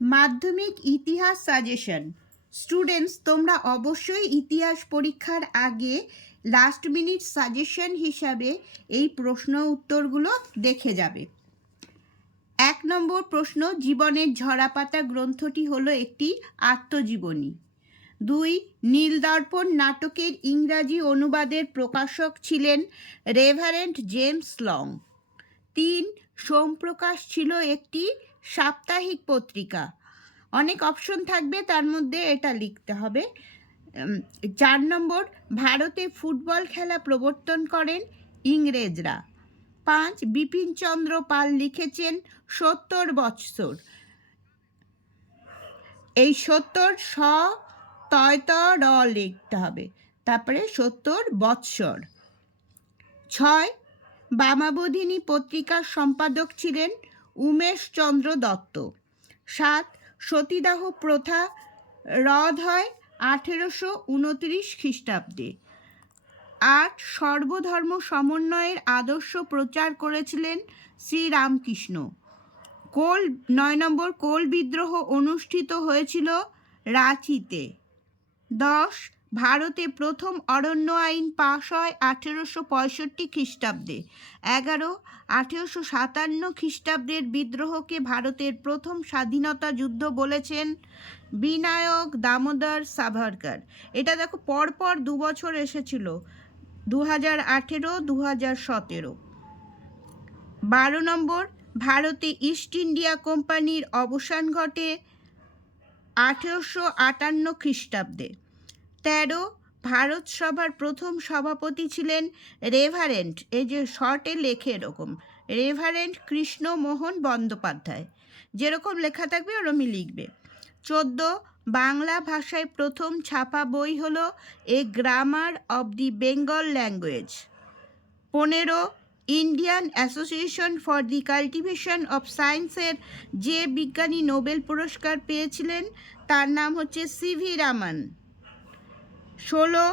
মাধ্যমিক ইতিহাস suggestion. Students, তোমরা অবশ্যই ইতিহাস পরীক্ষার আগে লাস্ট মিনিট সাজেশন হিসাবে এই প্রশ্ন উত্তরগুলো দেখে যাবে। 1 নম্বর প্রশ্ন, জীবনের ঝরাপাতা গ্রন্থটি হলো একটি আত্মজীবনী। 2, নীলদর্পণ নাটকের ইংরাজি অনুবাদের প্রকাশক ছিলেন রেভারেন্ড জেমস লং। 3, সোমপ্রকাশ ছিল একটি সাপ্তাহিক পত্রিকা। অনেক অপশন থাকবে, তার মধ্যে এটা লিখতে হবে। 4 নম্বর, ভারতে ফুটবল খেলা প্রবর্তন করেন ইংরেজরা। 5, বিপিনচন্দ্র পাল লিখেছেন 70 বৎসর। এই 70 র লিখতে হবে, তারপরে 70 বৎসর। 6, বামাবোধিনী পত্রিকার সম্পাদক ছিলেন উমেশচন্দ্র দত্ত। 7, সতীদাহ প্রথা রদ হয় 1829 খ্রিস্টাব্দে। 8, সর্বধর্ম সমন্বয়ের আদর্শ প্রচার করেছিলেন শ্রীরামকৃষ্ণ। 9 নম্বর, কোল বিদ্রোহ অনুষ্ঠিত হয়েছিল রাঁচিতে। 10, ভারতে প্রথম অরণ্য আইন পাশ হয় 1865 খ্রিস্টাব্দে। 11, 1857 খ্রিস্টাব্দের বিদ্রোহকে ভারতের প্রথম স্বাধীনতা যুদ্ধ বলেছেন বিনায়ক দামোদর সাভারকর। এটা দেখো পরপর 2 বছর এসেছিল, 2018, 2017। 12 নম্বর, ভারতে ইস্ট ইন্ডিয়া কোম্পানির অবসান ঘটে 1858 খ্রিস্টাব্দে। 13, ভারত সভার প্রথম সভাপতি ছিলেন রেভারেন্ড, এই যে শর্টে লেখে এরকম, রেভারেন্ড কৃষ্ণমোহন বন্দ্যোপাধ্যায়। যেরকম লেখা থাকবে ওরমই লিখবে। 14, বাংলা ভাষায় প্রথম ছাপা বই হলো a grammar of the Bengal language. 15, Indian association for the cultivation of সায়েন্সের যে বিজ্ঞানী নোবেল পুরস্কার পেয়েছিলেন তার নাম হচ্ছে সিভি রামন। 16,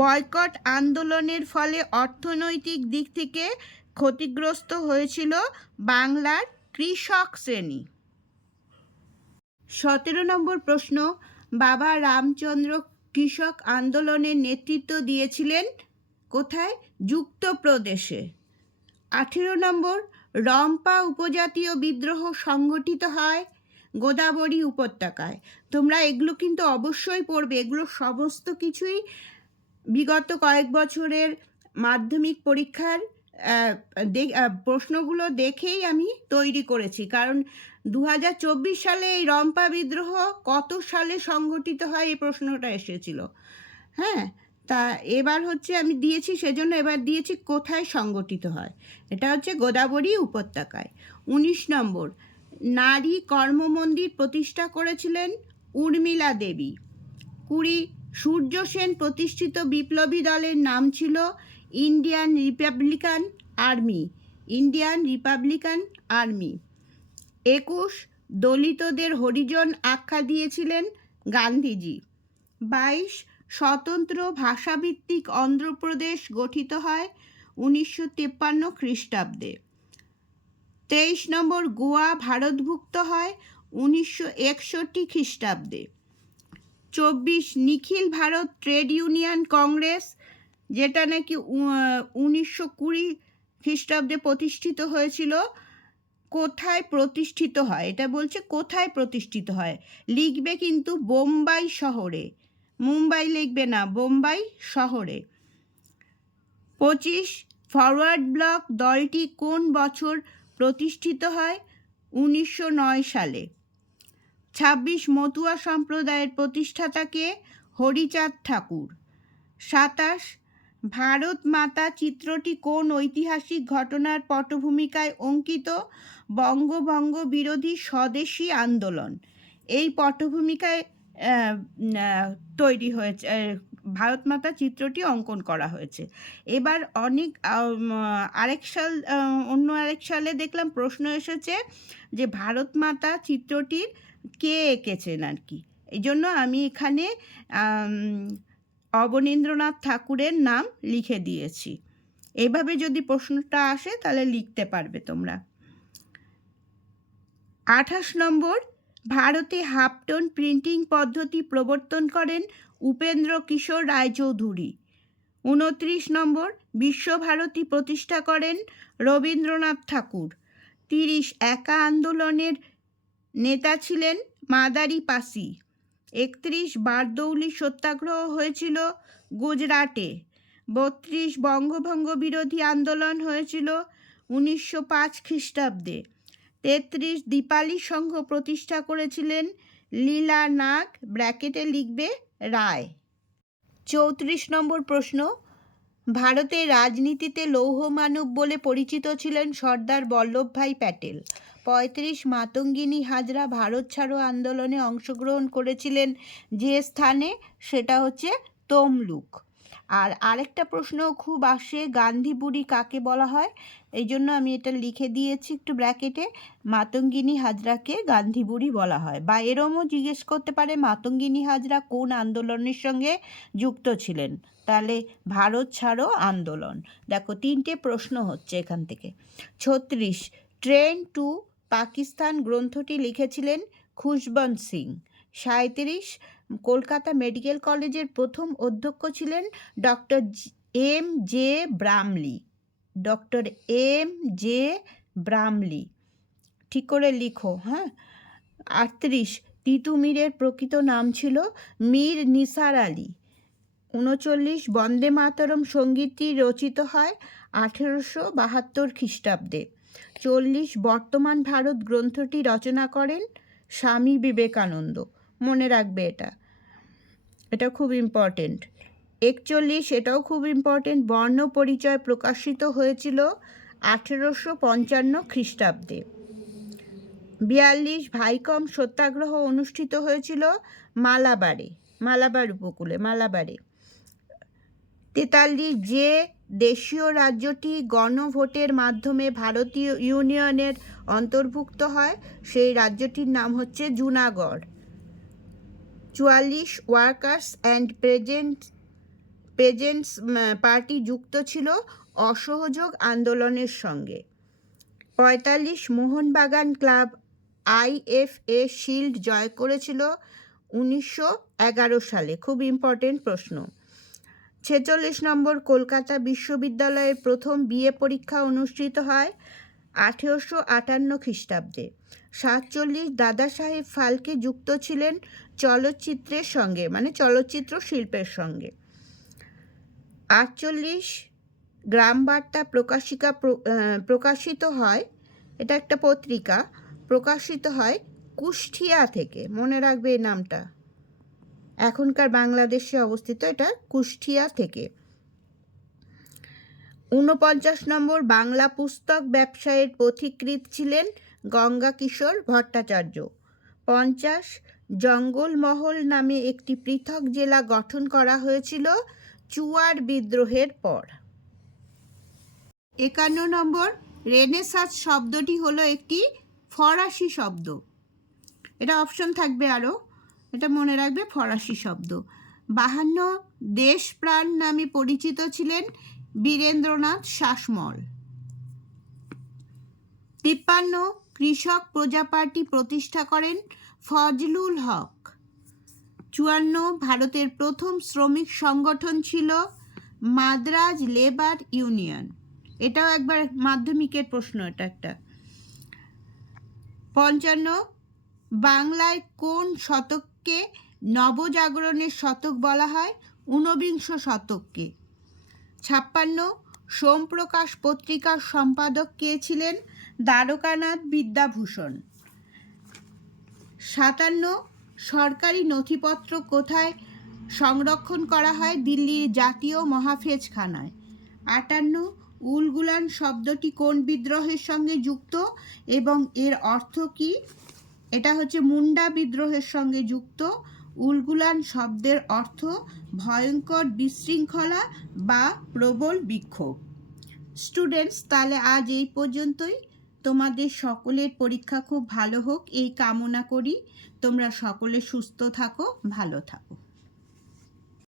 বয়কট আন্দোলনের ফলে অর্থনৈতিক দিক থেকে ক্ষতিগ্রস্ত হয়েছিল বাংলার কৃষক শ্রেণী। 17 নম্বর প্রশ্ন, বাবা রামচন্দ্র কৃষক আন্দোলনের নেতৃত্ব দিয়েছিলেন কোথায়? যুক্তপ্রদেশে। 18 নম্বর, রম্পা উপজাতীয় বিদ্রোহ সংগঠিত হয় গোদাবরী উপত্যকায়। তোমরা এগুলো কিন্তু অবশ্যই পড়বে, এগুলো সমস্ত কিছুই বিগত কয়েক বছরের মাধ্যমিক পরীক্ষার প্রশ্নগুলো দেখেই আমি তৈরি করেছি, কারণ 2024 সালে এই রম্পা বিদ্রোহ কত সালে সংগঠিত হয় এই প্রশ্নটা এসেছিল। হ্যাঁ, তা এবার হচ্ছে আমি দিয়েছি, সেজন্য এবার দিয়েছি কোথায় সংগঠিত হয়। এটা হচ্ছে গোদাবরী উপত্যকায়। 19 নম্বর, নারী কর্মমন্দির প্রতিষ্ঠা করেছিলেন উর্মিলা দেবী। 20, সূর্য সেন প্রতিষ্ঠিত বিপ্লবী দলের নাম ছিল Indian republican army. Indian republican army. 21, দলিতদের হরিজন আখ্যা দিয়েছিলেন গান্ধীজি। 22, স্বতন্ত্র ভাষাভিত্তিক অন্ধ্রপ্রদেশ গঠিত হয় 1953 খ্রিস্টাব্দে। 23 নম্বর, গোয়া ভারতভুক্ত হয় 1961 খ্রিস্টাব্দে। 24, নিখিল ভারত ট্রেড ইউনিয়ন কংগ্রেস, যেটা নাকি 1920 খ্রিস্টাব্দে প্রতিষ্ঠিত হয়েছিল, কোথায় প্রতিষ্ঠিত হয়? এটা বলছে কোথায় প্রতিষ্ঠিত হয়, লিখবে কিন্তু বোম্বাই শহরে, মুম্বাই লিখবে না, বোম্বাই শহরে। 25, ফরওয়ার্ড ব্লক দলটি কোন বছর প্রতিষ্ঠিত হয়? 1909 সালে। 26, মতুয়া সম্প্রদায়ের প্রতিষ্ঠাতাকে হরিচাঁদ ঠাকুর। 27, ভারত মাতা চিত্রটি কোন ঐতিহাসিক ঘটনার পটভূমিকায় অঙ্কিত? বঙ্গভঙ্গ বিরোধী স্বদেশী আন্দোলন, এই পটভূমিকায় তৈরি হয়েছে, ভারত মাতা চিত্রটি অঙ্কন করা হয়েছে। এবার অনেক অন্য আরেক সালে দেখলাম প্রশ্ন এসেছে যে ভারত মাতা চিত্রটির কে এঁকেছেন আর কি, এই জন্য আমি এখানে অবনীন্দ্রনাথ ঠাকুরের নাম লিখে দিয়েছি। এইভাবে যদি প্রশ্নটা আসে তাহলে লিখতে পারবে তোমরা। 28 নম্বর, ভারতে হাফটোন প্রিন্টিং পদ্ধতি প্রবর্তন করেন উপেন্দ্র কিশোর রায়চৌধুরী। 29 নম্বর, বিশ্বভারতী প্রতিষ্ঠা করেন রবীন্দ্রনাথ ঠাকুর। 30, একা আন্দোলনের নেতা ছিলেন মাদারি পাসি। 31, বারদৌলি সত্যাগ্রহ হয়েছিল গুজরাটে। 32, বঙ্গভঙ্গ বিরোধী আন্দোলন হয়েছিল 1905 খ্রিস্টাব্দে। 33, দীপালি সংঘ প্রতিষ্ঠা করেছিলেন লীলা নাগ, ব্র্যাকেটে লিখবে রায়। 34 নম্বর প্রশ্ন, ভারতের রাজনীতিতে লৌহ মানব বলে পরিচিত ছিলেন সর্দার বল্লভভাই প্যাটেল। 35, মাতঙ্গিনী হাজরা ভারত ছাড়ো আন্দোলনে অংশগ্রহণ করেছিলেন যে স্থানে, সেটা হচ্ছে তমলুক। আর আরেকটা প্রশ্ন খুব আসে, গান্ধী বুড়ি কাকে বলা হয়? এই জন্য আমি এটা লিখে দিয়েছি একটু ব্র্যাকেটে, মাতঙ্গিনী হাজরাকে গান্ধী বুড়ি বলা হয়। বা এরমও জিজ্ঞেস করতে পারে মাতঙ্গিনী হাজরা কোন আন্দোলনের সঙ্গে যুক্ত ছিলেন, তাহলে ভারত ছাড়ো আন্দোলন। দেখো 3টে প্রশ্ন হচ্ছে এখান থেকে। 36, ট্রেন টু পাকিস্তান গ্রন্থটি লিখেছিলেন খুশবন্ত সিং। 37, কলকাতা মেডিকেল কলেজের প্রথম অধ্যক্ষ ছিলেন ডক্টর M.J. ব্রামলি। Doctor M.J. ব্রামলি, ঠিক করে লিখো, হ্যাঁ। 38, তিতুমিরের প্রকৃত নাম ছিল মীর নিসার আলী। 39, বন্দে মাতরম সঙ্গীতটি রচিত হয় 1872 খ্রিস্টাব্দে। 40, বর্তমান ভারত গ্রন্থটি রচনা করেন স্বামী বিবেকানন্দ। মনে রাখবে এটা খুব ইম্পর্টেন্ট। 41, এটাও খুব ইম্পর্টেন্ট, বর্ণ পরিচয় প্রকাশিত হয়েছিল 1855 খ্রিস্টাব্দে। 42, ভাইকম সত্যাগ্রহ অনুষ্ঠিত হয়েছিল মালাবার উপকূলে, মালাবারে। 43, যে দেশীয় রাজ্যটি গণভোটের মাধ্যমে ভারতীয় ইউনিয়নের অন্তর্ভুক্ত হয় সেই রাজ্যটির নাম হচ্ছে Junagadh. 44, workers and peasants party যুক্ত ছিল অসহযোগ আন্দোলনের সঙ্গে। 45, মোহনবাগান ক্লাব IFA শিল্ড জয় করেছিল 1911 সালে। খুব ইম্পর্টেন্ট প্রশ্ন। 46 নম্বর, কলকাতা বিশ্ববিদ্যালয়ের প্রথম বিএ পরীক্ষা অনুষ্ঠিত হয় 1858 খ্রিস্টাব্দে। 47, দাদা সাহেব ফালকে যুক্ত ছিলেন চলচ্চিত্রের সঙ্গে, মানে চলচ্চিত্র শিল্পের সঙ্গে। 48, গ্রামবার্তা প্রকাশিত হয়, এটা একটা পত্রিকা, প্রকাশিত হয় কুষ্টিয়া থেকে। মনে রাখবে এই নামটা, এখনকার বাংলাদেশে অবস্থিত, এটা কুষ্টিয়া থেকে। 49 নম্বর, বাংলা পুস্তক ব্যবসায়ের পথিকৃৎ ছিলেন গঙ্গা কিশোর ভট্টাচার্য। 50, জঙ্গলমহল নামে একটি পৃথক জেলা গঠন করা হয়েছিল চুয়ার বিদ্রোহের পর। 51 নম্বর, রেনেসাঁস শব্দটি হলো একটি ফরাসি শব্দ। এটা অপশন থাকবে আরও, এটা মনে রাখবে, ফরাসি শব্দ। 52, দেশপ্রাণ নামে পরিচিত ছিলেন বীরেন্দ্রনাথ শাসমল। 53, কৃষক প্রজা পার্টি প্রতিষ্ঠা করেন ফজলুল হক। 54, ভারতের প্রথম শ্রমিক সংগঠন ছিল মাদ্রাজ লেবার ইউনিয়ন। এটাও একবার মাধ্যমিকের প্রশ্ন, এটা একটা। 55, বাংলায় কোন শতককে নবজাগরণের শতক বলা হয়? 19বিংশ শতককে। 56, সোমপ্রকাশ পত্রিকার সম্পাদক কে ছিলেন? দ্বারকানাথ বিদ্যাভূষণ। 57, সরকারি নথিপত্র কোথায় সংরক্ষণ করা হয়? দিল্লির জাতীয় মহাফেজখানায়। 58, উলগুলান শব্দটি কোন বিদ্রোহের সঙ্গে যুক্ত এবং এর অর্থ কী? এটা হচ্ছে মুন্ডা বিদ্রোহের সঙ্গে যুক্ত। উলগুলান শব্দের অর্থ ভয়ঙ্কর বিশৃঙ্খলা বা প্রবল বিক্ষোভ। স্টুডেন্টস, তাহলে আজ এই পর্যন্তই। তোমাদের সকলের পরীক্ষা খুব ভালো হোক এই কামনা করি। তোমরা সকলে সুস্থ থাকো, ভালো থাকো।